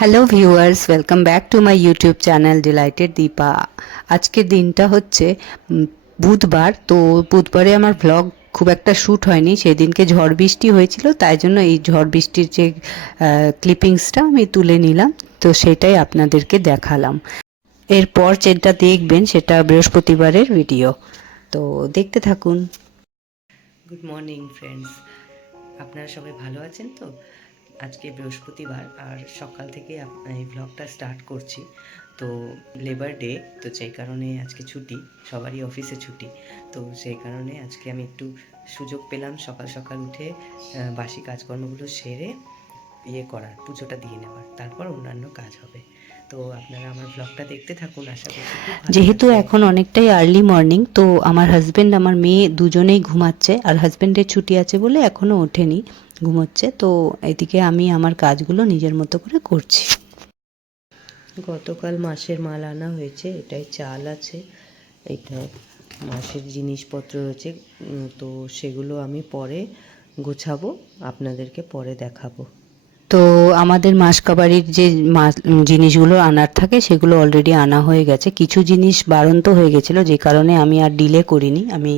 Hello viewers, welcome back to my YouTube channel delighted Deepa. আজকের দিনটা হচ্ছে বুধবার। তো বুধবারে আমার ভ্লগ খুব একটা শ্যুট হয়নি, সেদিনকে ঝড় বৃষ্টি হয়েছিল, তাই জন্য এই ঝড় বৃষ্টির যে ক্লিপিংসটা আমি তুলে নিলাম, তো সেটাই আপনাদেরকে দেখালাম। এরপর যেটা দেখবেন সেটা বৃহস্পতিবারের ভিডিও, তো দেখতে থাকুন। গুড মর্নিং ফ্রেন্ডস, আপনারা সবাই ভালো আছেন তো? আজকে বৃহস্পতিবার আর সকাল থেকে এই ব্লগটা স্টার্ট করছি। তো লেবার ডে, তো সেই কারণে আজকে ছুটি, সবারই অফিসে ছুটি। তো সেই কারণে আজকে আমি একটু সুযোগ পেলাম সকাল সকাল উঠে বাসি কাজকর্মগুলো সেরে করার, পুজোটা দিয়ে নেওয়ার, তারপর অন্যান্য কাজ হবে। তো আপনারা আমার ব্লগটা দেখতে থাকুন, আশা করছি। যেহেতু এখন অনেকটাই আর্লি মর্নিং, তো আমার হাজব্যান্ড আমার মেয়ে দুজনেই ঘুমাচ্ছে, আর হাজব্যান্ডের ছুটি আছে বলে এখনও ওঠেনি, ঘুমোচ্ছে। তো এদিকে আমি আমার কাজগুলো নিজের মতো করে করছি। গতকাল মাসের মাল আনা হয়েছে, এটাই চাল আছে, এটা মাসের জিনিসপত্র রয়েছে। তো সেগুলো আমি পরে গোছাবো, আপনাদেরকে পরে দেখাবো। তো আমাদের মাসকাবারির যে জিনিসগুলো আনার থাকে সেগুলো অলরেডি আনা হয়ে গেছে। কিছু জিনিস বাড়ন্ত হয়ে গেছিলো, যে কারণে আমি আর ডিলে করিনি। আমি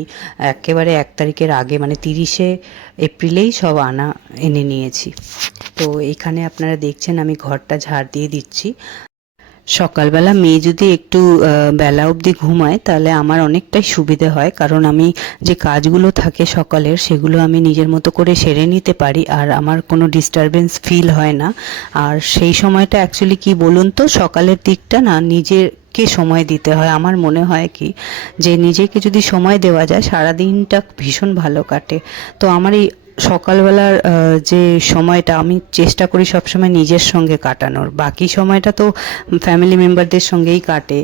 একেবারে 1 তারিখের আগে, মানে 30শে এপ্রিলেই সব এনে নিয়েছি। তো এখানে আপনারা দেখছেন আমি ঘরটা ঝাড় দিয়ে দিচ্ছি। সকালবেলা মেয়ে যদি একটু বেলা অবধি ঘুমায় তাহলে আমার অনেকটাই সুবিধে হয়, কারণ আমি যে কাজগুলো থাকে সকালের সেগুলো আমি নিজের মতো করে সেরে নিতে পারি, আর আমার কোনো ডিস্টারবেন্স ফিল হয় না। আর সেই সময়টা অ্যাকচুয়ালি কি বলুন তো, সকালের দিকটা না নিজেকে সময় দিতে হয়। আমার মনে হয় কি যে নিজেকে যদি সময় দেওয়া যায় সারাদিনটা ভীষণ ভালো কাটে। তো আমার এই সকালবেলার যে সময়টা আমি চেষ্টা করি সবসময় নিজের সঙ্গে কাটানোর, বাকি সময়টা তো ফ্যামিলি মেম্বারদের সঙ্গেই কাটে।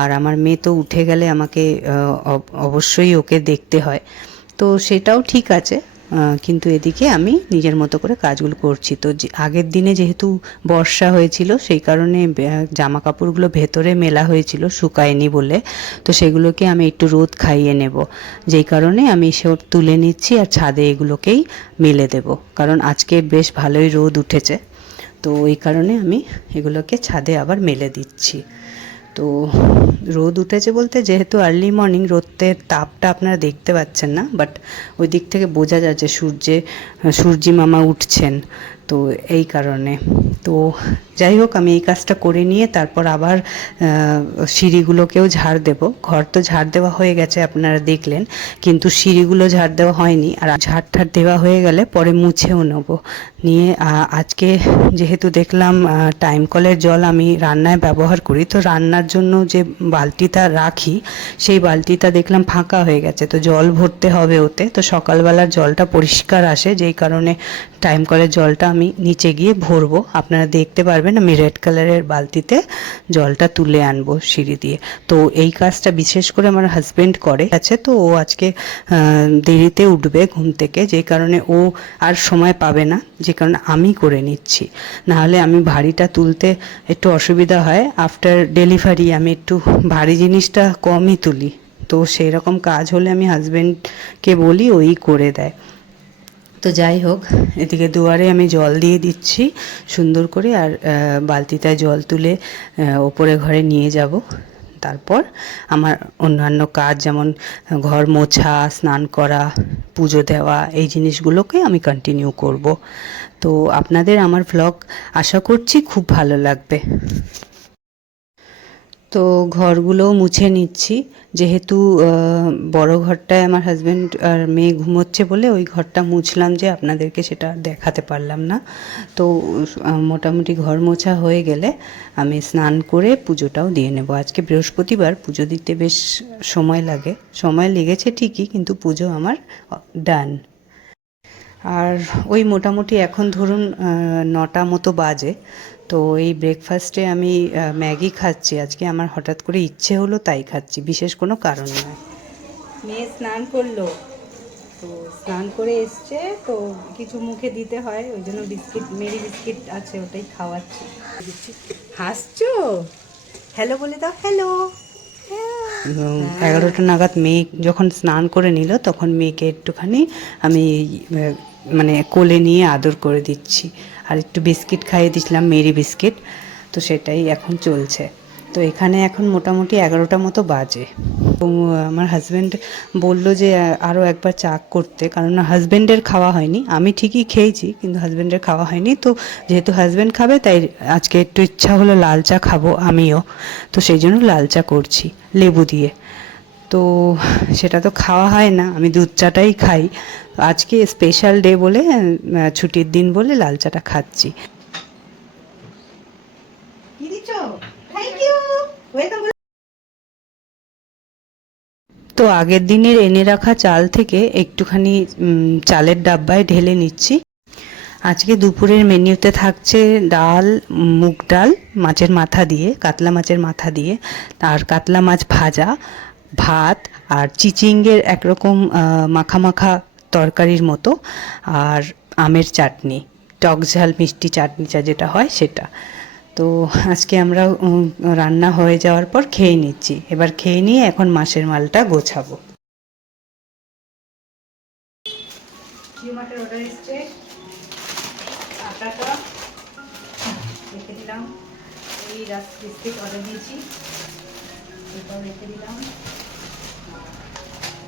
আর আমার মেয়ে তো উঠে গেলে আমাকে অবশ্যই ওকে দেখতে হয়, তো সেটাও ঠিক আছে। কিন্তু এদিকে আমি নিজের মতো করে কাজগুলো করছি। তো আগের দিনে যেহেতু বর্ষা হয়েছিল সেই কারণে জামা কাপড়গুলো ভেতরে মেলা হয়েছিল, শুকায়নি বলে, তো সেগুলোকে আমি একটু রোদ খাইয়ে নেব, যেই কারণে আমি সব তুলে নিচ্ছি আর ছাদে এগুলোকেই মেলে দেব, কারণ আজকে বেশ ভালোই রোদ উঠেছে। তো এই কারণে আমি এগুলোকে ছাদে আবার মেলে দিচ্ছি। তো রোদ উঠেছে বলতে, যেহেতু আর্লি মর্নিং, রোদের তাপটা আপনারা দেখতে পাচ্ছেন না, বাট ওই দিক থেকে বোঝা যাচ্ছে সূর্যি মামা উঠছেন, তো এই কারণে। তো যাই হোক, আমি এই কাজটা করে নিয়ে তারপর আবার সিঁড়িগুলোকেও ঝাড় দেব। ঘর তো ঝাড় দেওয়া হয়ে গেছে আপনারা দেখলেন, কিন্তু সিঁড়িগুলো ঝাড় দেওয়া হয়নি। আর ঝাড় ঠাড় দেওয়া হয়ে গেলে পরে মুছেও নেব নিয়ে। আজকে যেহেতু দেখলাম টাইম কলের জল আমি রান্নায় ব্যবহার করি, তো রান্নার জন্য যে বালতিটা রাখি সেই বালতিটা দেখলাম ফাঁকা হয়ে গেছে, তো জল ভরতে হবে ওতে। তো সকালবেলার জলটা পরিষ্কার আসে, যেই কারণে টাইম কলের জলটা আমি নিচে গিয়ে ভরবো। আপনারা দেখতে পারবেন আমি রেড কালারের বালতিতে জলটা তুলে আনবো সিঁড়ি দিয়ে। তো এই কাজটা বিশেষ করে আমার হাজব্যান্ড করে আছে, তো ও আজকে দেরিতে উঠবে ঘুম থেকে, যেই কারণে ও আর সময় পাবে না, যে কারণে আমি করে নিচ্ছি। নাহলে আমি ভারীটা তুলতে একটু অসুবিধা হয়। আফটার ডেলিভারি আমি একটু ভারী জিনিসটা কমই তুলি, তো সেই রকম কাজ হলে আমি হাজব্যান্ডকে বলি, ওই করে দেয়। তো যাই হোক, এদিকে দুয়ারে আমি জল দিয়ে দিচ্ছি সুন্দর করে, আর বালতিটায় জল তুলে ওপরে ঘরে নিয়ে যাব। তারপর আমার অন্যান্য কাজ, যেমন ঘর মোছা, স্নান করা, পুজো দেওয়া, এই জিনিসগুলোকে আমি কন্টিনিউ করব। তো আপনাদের আমার ভ্লগ আশা করছি খুব ভালো লাগবে। তো ঘরগুলোও মুছে নিচ্ছি, যেহেতু বড় ঘরটায় আমার হাজব্যান্ড আর মেয়ে ঘুমোচ্ছে বলে ওই ঘরটা মুছলাম, যে আপনাদেরকে সেটা দেখাতে পারলাম না। তো মোটামুটি ঘর মোছা হয়ে গেলে আমি স্নান করে পুজোটাও দিয়ে নেব। আজকে বৃহস্পতিবার, পুজো দিতে বেশ সময় লেগেছে ঠিকই, কিন্তু পুজো আমার ডান। আর ওই মোটামুটি এখন ধরুন 9টা মতো বাজে। তো এই ব্রেকফাস্টে আমি ম্যাগি খাচ্ছি। আজকে আমার হঠাৎ করে ইচ্ছে হলো তাই খাচ্ছি, বিশেষ কোনো কারণ নয়। মেয়ে স্নান করলো, তো স্নান করে এসছে, তো কিছু মুখে দিতে হয়, ওই জন্য মেরি বিস্কিট আছে, ওটাই খাওয়াচ্ছি। হাসছো? হ্যালো বলে দাও, হ্যালো। 11টা নাগাদ মেয়ে যখন স্নান করে নিল, তখন মেয়েকে একটুখানি আমি মানে কোলে নিয়ে আদর করে দিচ্ছি। আর একটু বিস্কিট খাইয়ে দিয়েছিলাম, মেরি বিস্কিট। তো সেটাই এখন চলছে। তো এখানে এখন মোটামুটি 11টা মতো বাজে। তো আমার হাজব্যান্ড বলল যে আরও একবার চা করতে, কারণ হাজব্যান্ডের খাওয়া হয়নি। আমি ঠিকই খেয়েছি, কিন্তু হাজব্যান্ডের খাওয়া হয়নি। তো যেহেতু হাজব্যান্ড খাবে, তাই আজকে একটু ইচ্ছা হলো লাল চা খাবো আমিও। তো সেই জন্য লাল চা করছি লেবু দিয়ে। তো সেটা তো খাওয়া হয় না, আমি দুধ চাটাই খাই। আজকে স্পেশাল ডে বলে, ছুটির দিন বলে লাল চাটা খাচ্ছি। তো আগের দিনের এনে রাখা চাল থেকে একটুখানি চালের ডাব্বায় ঢেলে নিচ্ছি। আজকে দুপুরের মেনুতে থাকছে ডাল, মুগ ডাল মাছের মাথা দিয়ে, কাতলা মাছের মাথা দিয়ে, আর কাতলা মাছ ভাজা, ভাত, আর চিচিঙ্গের একরকম মাখা মাখা তরকারির মতো, আর আমের চাটনি, টক ঝাল মিষ্টি চাটনি যেটা হয় সেটা। তো আজকে আমরা রান্না হয়ে যাওয়ার পর খেয়ে নিচ্ছি। এবার খেয়ে নিয়ে এখন মাছের মালটা গোছাবো। জিওমার্টের অর্ডার এসছে, আটাটা রেখে দিলাম। এই রাস্ক বিস্কিট অর্ডার দিয়েছি, এটাও রেখে দিলাম।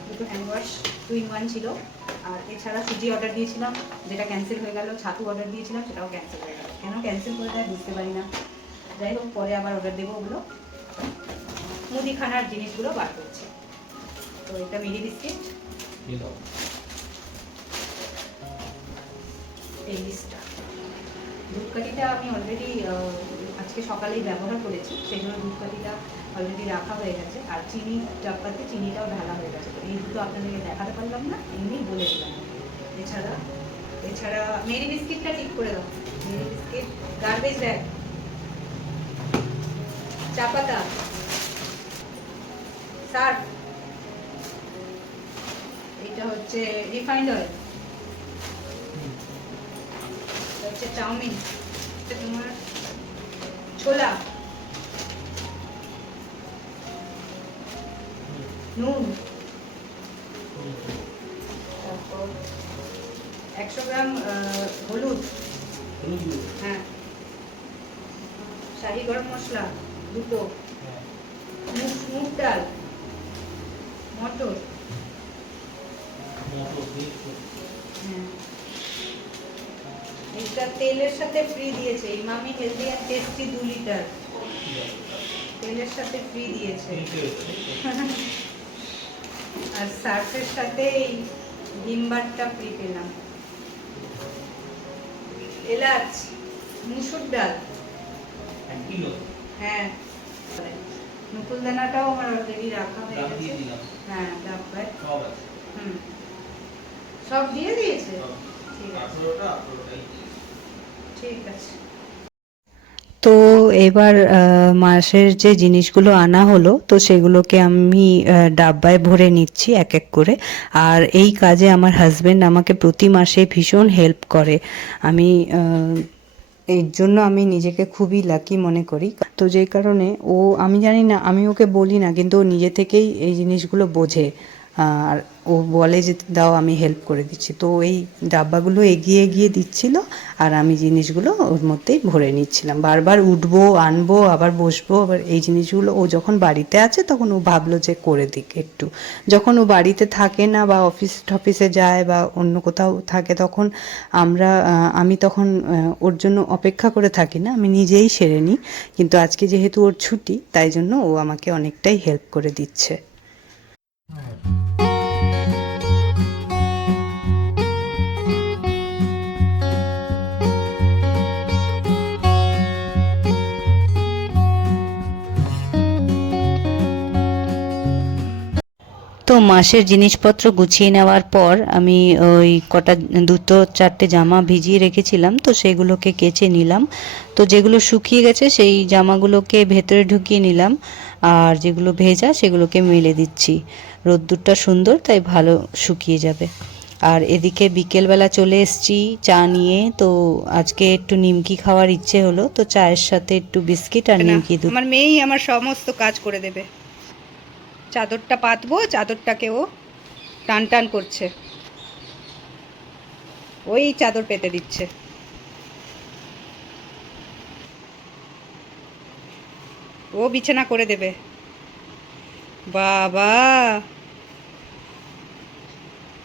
দুটো হ্যান্ড ওয়াশ 2 in 1 ছিল। আর এছাড়া সুজি অর্ডার দিয়েছিলাম, যেটা ক্যান্সেল হয়ে গেল। ছাতু অর্ডার দিয়েছিলাম, সেটাও ক্যান্সেল হয়ে গেল। কেন ক্যান্সেল করে দেয় বুঝতে পারি না। যাই হোক, পরে আবার অর্ডার দেবো ওগুলো। মুদিখানার জিনিসগুলো বার করছে। তো এটা মেরি বিস্কিট, এই লিস্টটা। ধূপকাঠিটা আমি অলরেডি আজকে সকালেই ব্যবহার করেছি, সেই জন্য ধূপকাঠিটা অলরেডি রাখা হয়ে গেছে। আর চিনি ডাব্বাতে চিনিটাও ঢালা হয়ে গেছে। তো এই দুটো আপনাদেরকে দেখাতে পারলাম না, এমনি বলে দিলাম। এছাড়া মেরি বিস্কিটটা ঠিক করে দাও। মেরি বিস্কিট, গার্বেজ ব্যাগ, চা পাতা, সার্ফ, এটা হচ্ছে রিফাইন্ড অয়েল, হচ্ছে চাউমিন, তোমার ছোলা, নুন, তারপর 100 গ্রাম হলুদ, হ্যাঁ, শাহি গরম মশলা দুটো, মুগ ডাল, মটর, হ্যাঁ, এটা তেলের সাথে ফ্রি দিয়েছে। Emami healthy and tasty 2 litre তেলের সাথে ফ্রি দিয়েছে। আর সার্ফের সাথে এই ডিমবারটা ফ্রি পেলাম। এলাচ, মুসুর ডাল, হ্যাঁ, মুকুলদানাটাও আমার অলরেডি রাখা হয়ে গেছে। হ্যাঁ, ডাব্বায় সব দিয়ে দিয়েছে। ঠিক আছে। তো এবার মাসের যে জিনিসগুলো আনা হলো, তো সেগুলোকে আমি ডাব্বায় ভরে নিচ্ছি এক এক করে। আর এই কাজে আমার হাজবেন্ড আমাকে প্রতি মাসে ভীষণ হেল্প করে। আমি এর জন্য আমি নিজেকে খুবই লাকি মনে করি। তো যেই কারণে আমি জানি না, আমি ওকে বলি না, কিন্তু ও নিজে থেকেই এই জিনিসগুলো বোঝে। আর ও বলে যে দাও, আমি হেল্প করে দিচ্ছি। তো এই ডাব্বাগুলো এগিয়ে এগিয়ে দিচ্ছিল, আর আমি জিনিসগুলো ওর মধ্যেই ভরে নিচ্ছিলাম। বারবার উঠবো, আনবো, আবার বসবো। আবার এই জিনিসগুলো ও যখন বাড়িতে আছে তখন ও ভাবলো যে করে দিক একটু। যখন ও বাড়িতে থাকে না বা অফিসে যায় বা অন্য কোথাও থাকে, তখন আমি তখন ওর জন্য অপেক্ষা করে থাকি না, আমি নিজেই সেরে নিই। কিন্তু আজকে যেহেতু ওর ছুটি, তাই জন্য ও আমাকে অনেকটাই হেল্প করে দিচ্ছে। তো মাসের জিনিসপত্র গুছিয়ে নেওয়ার পর আমি ওই দুটো চারটে জামা ভিজিয়ে রেখেছিলাম, তো সেগুলোকে কেচে নিলাম। তো যেগুলো শুকিয়ে গেছে সেই জামাগুলোকে ভেতরে ঢুকিয়ে নিলাম, আর যেগুলো ভেজা সেগুলোকে মেলে দিচ্ছি। রোদ্দুরটা সুন্দর, তাই ভালো শুকিয়ে যাবে। আর এদিকে বিকেলবেলা চলে এসেছি চা নিয়ে। তো আজকে একটু নিমকি খাওয়ার ইচ্ছে হলো, তো চায়ের সাথে একটু বিস্কিট আর নিমকি দুধ। আমার মেয়েই আমার সমস্ত কাজ করে দেবে। চাদরটা পাতবো, চাদরটাকে ও টান টান করছে, ওই চাদর পেতে দিচ্ছে। ও বিছানা করে দেবে। বাবা,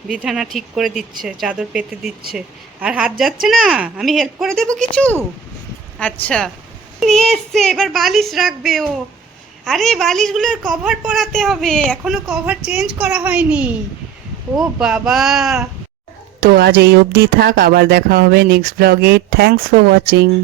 বিছানা ঠিক করে দিচ্ছে, চাদর পেতে দিচ্ছে। আর হাত যাচ্ছে না, আমি হেল্প করে দেবো কিছু? আচ্ছা, নিয়ে এসছে, এবার বালিশ রাখবে ও। আরে বালিশগুলোর কভার পরাতে হবে, এখনো কভার চেঞ্জ করা হয়নি। ও বাবা। তো আজ এই অবধি থাক, আবার দেখা হবে নেক্সট ব্লগে। Thanks for watching.